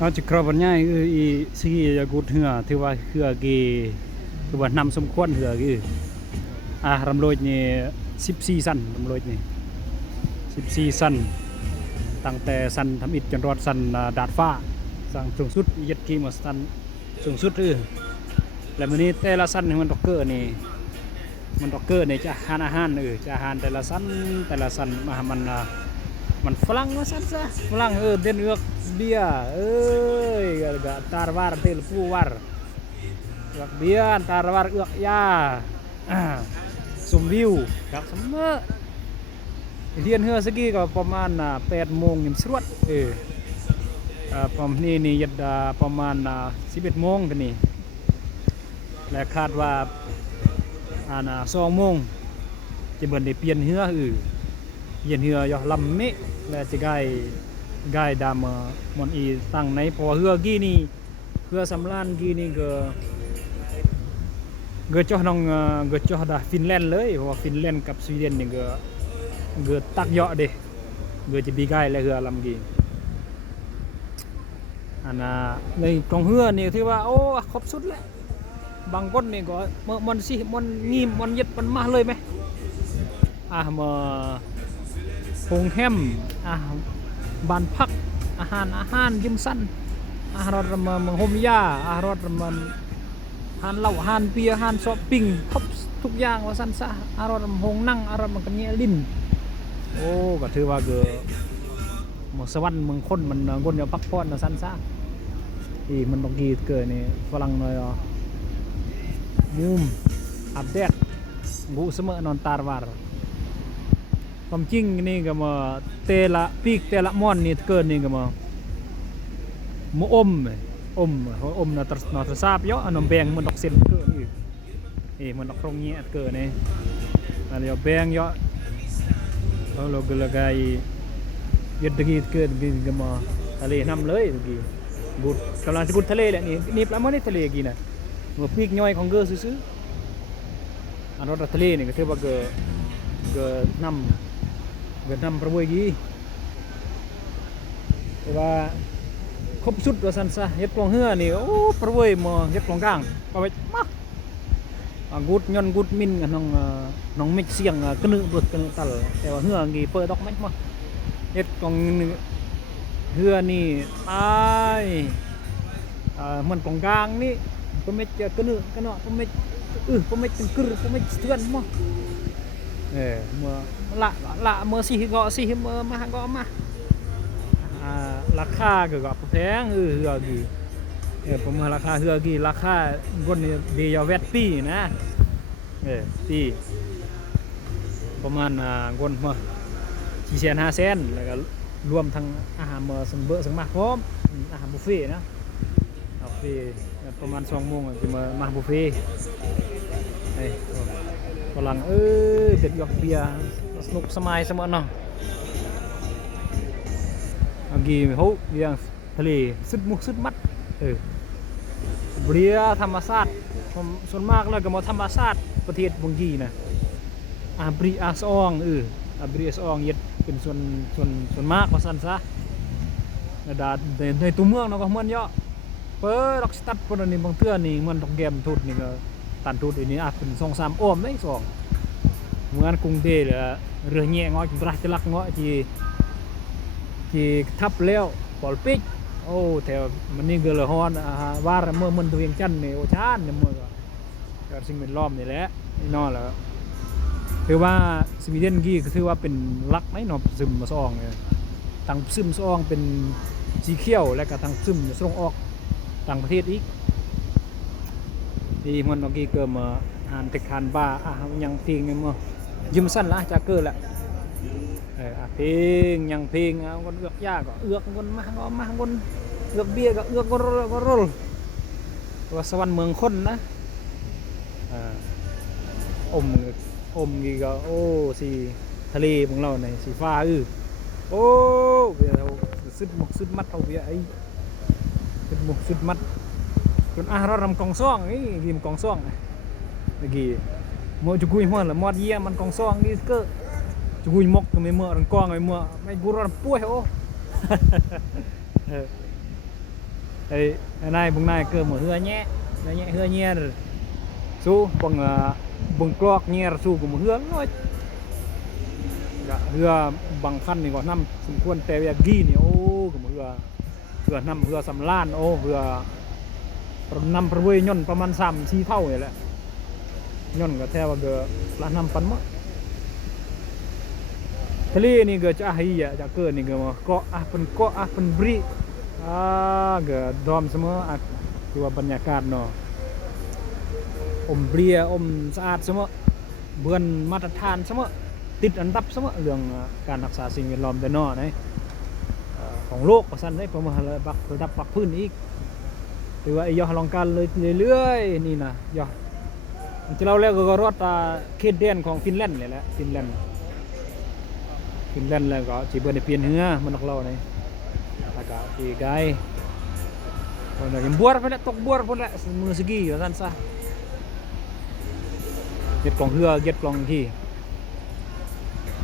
เอาจะครอบง่ายคืออีสิยากุดเหือถือว่าเหือกีคือว่านำสมควรเหือคืออ่ารำโรยนี่14สั้นรำโรยนี่14สั้นตั้งแต่สั้นทำอิฐจนรอดสั้นดาดฟ้าสั่งสูงสุดยัดกีมาสั้นสูงสุดคือแล้วมื้อนี้แต่ละสั้นมันดอกเกอร์นี่มันดอกเกอร์นี่จะอาหารอาหารเออจะอาหารแต่ละสั้นแต่ละสั้นมามันอ่า มันฝรั่งว่าสันซะฝรั่งเออเดนเอือกเบียเอ้ยกะตารวาร์เตลปูวาร์เอือกเบียร์ตารวาร์เอือกยาอ่าสมวิวครับสมเมอเรียนเฮือสกี้ก็ประมาณอ่า8โมงยามสรวดเอออ่าประมาณนี้นี่ยัดประมาณอ่า11โมงกันนี่และคาดว่าอ่าน่ะ2โมงจะเบิ่นได้เปลี่ยนเฮือเออ yen hưa yo lam me และจะได้ได้ดามมันอีตั้งในพอเฮือกี้นี่เฮือสำลันกี้นี่ก็เกิดจอน้องเกิดจอดาฟินแลนด์เลยเพราะฟินแลนด์กับสวีเดนนี่ก็เกิตักเยาะเด้เกอจะบีไกและเฮือลำกี้อันน่ะในกองเฮือนี่ที่ว่าโอ้ครบสุดแล้วบางคนนี่ก็มันสิมันงีมมันยึดมันมาเลยไหมอะมา โรงแฮมอาหาบ้านพัก อาหารอาหารยิมสั้นอาหารรำมังโฮมยาอาหารรำมันอาหารเหล้าอาหารเบียร์อาหารช้อปปิ้งครบทุกอย่างว่าสั้นซะอาหารรำหงนั่งอาหารมันกันเงี้ยลิ้นโอ้ก็ถือว่าเกอหมสวรรค์เมืองคนมันคนเดียวพักผ่อนนะสั้นซะอีมันต้องกีดเกิดนี่ฝรั่งหน่อยอะมุมอัปเดตกูเสมอนอนตารวาร์ ความจริงนี่ก็มาเตละปีกเตละม่อนนี่เกินนี่ก็มามาอมอมอมนะตรนอตรทราบเยอะอนนนแบงมันดอกเส้นเกินอีกเอ้มันดอกตรงเงี้ยเกินนี่อันเดียวแบงเยอะเราเราก็เลยกายยึดตะกี้เกินกินก็มาทะเลน้ำเลยตะกี้บุดกำลังจะบุดทะเลแหละนี่นี่ปลาหมันในทะเลกี่น่ะเมื่อปีกย่อยของเกอซื้อๆอันรถทะเลนี่ก็ถือว่าเกอเกอน้ำ Việt Nam ประมวยกีแต่ว่าครบสุดว่าสันซะเฮ็ดกลองเฮือนี่โอ้ประมวยมาเฮ็ดกลองกลางก็ไปมากุดยอนกุดมินกับน้องน้องเมิกเสียงกระนึบดกระนึตัลแต่ว่าเฮือกีเปิดดอกไม้มาเฮ็ดกลองเฮือนี่ตายอ่ามันกลองกลางนี่ก็ไม่จะกระนึกระเนาะก็ไม่เออก็ไม่ตึงกึรก็ไม่เตือนมา เออเมื่อละละเมื่อสิเกาะสิเมื่อมาเกาะมาอ่าราคาก็ก็แพงเออเฮือกีเออผมว่าราคาเฮือกีราคาก้นนี่เดียวแวดปีนะเออปีประมาณอ่าก้นมาสี่แสนห้าแสนแล้วก็รวมทั้งอาหารเมื่อสังเบอร์สังมาพร้อมอืมอาหารบุฟเฟ่ต์นะบุฟเฟ่ต์ประมาณสองโมงจะมามาบุฟเฟ่ต์เอ้ย ฝรั่งเอ้ยเด็ดยอกเบียสนุกสมัยเสมอเนาะอังกีโหเบียงทะเลสุดมุกสุดมัดเออเบียธรรมชาติผมส่วนมากแล้วก็มาธรรมชาติประเทศบางกีนะอาบริอาซองเอออาบริอาซองเย็ดเป็นส่วนส่วนส่วนมากว่าซั่นซะดาในในตัวเมืองเนาะก็เหมือนเยอะเปิดดอกสตัดพวกนี้บางเทื่อนี่เหมันดอกแกมทุดนี่ก็ ตันทุดอันนี้อาจเป็นสองสามโอมได้สองเมือนกรุงเทพเลยเรือแง่ง้อยปราจะลักง้อยที่ที่ทับแล้วปอลปิกโอ้แถวมันนี่เกลือฮอนอ่าว่าเมื่อมันตัวเวียงจันทน์นี่โอชานเนี่ยเมื่อก็ก็สิ่งเป็นล้อมนี่แหละนี่นอนแล้วคือว่าสวีเดนกี้ก็ถือว่าเป็นลักไหมเนาะซึมมาซองเนี่ยทางซึมซองเป็นสีเขียวและก็ทางซึมส่งออกต่างประเทศอีก thì mình nó ghi cơ mà hàn thực hàn ba à nhang phiền nhưng mà dùm sân lá cha cơ lại à phiền nhang phiền con ước ya có ước con ma có ma con ước bia có ước con con roll ว่าสวรรค์เมืองคนนะอ่าอมอมกีก็โอ้สีทะเลของเราเนี่ยสีฟ้าอือโอ้เบียเราสุดหมกสุดมัดเอาเบียไอ้สุดหมกสุดมัด còn à nó làm còng xoong ấy ghim còng xoong này gì mua chụp cùi mua là mua gì มัน còng xoong đi cơ chụp cùi mọc rồi mua đằng con rồi mua mày bùa làm puôi ô ไอ้ไอ้นายพวกนายเกิดหมดเฮือแ nhẹ เฮือแ nhẹ เฮือเงีย rồi สู้ bằng uh, bằng clock nghe rồi สู้ của một hướng thôi dạ, hưa bằng khăn thì có năm xung quân tè về ghi này ô của một hưa hưa năm hưa sầm lan ô hưa năm ประเวยย่นประมาณสามสี่เท่าอย่างแหละย่นก็แทบว่าเกือละนำปันมั้งทะเลนี่เกือจะอาฮีอะจะเกิดนี่เกือมาเกาะอะเป็นเกาะอะเป็นบริอ่าเกือดอมเสมออะคือว่าบรรยากาศเนาะอมเบรียอมสะอาดเสมอเบือนมาตรฐานเสมอติดอันดับเสมอเรื่องการรักษาสิ่งแวดล้อมแต่นอนะเอ่อของโลกประสันได้ประมาณระดับระดับปักพื้นอีก ถือว่าไอ้ยอลองการเลยเรื่อยๆนี่นะยอจะเราเรียกก็รถอ่าเขตแดนของฟินแลนด์เลยแหละฟินแลนด์ฟินแลนด์แล้วก็จีเบิร์นเปลี่ยนเหือมันนักเราเนี่ยแล้วก็อีกไกลคนนั้นยังบวชไปแล้วตกบวชไปแล้วมือสกีว่าซั่นซะเก็ดกล่องเหือเก็ดกล่องที่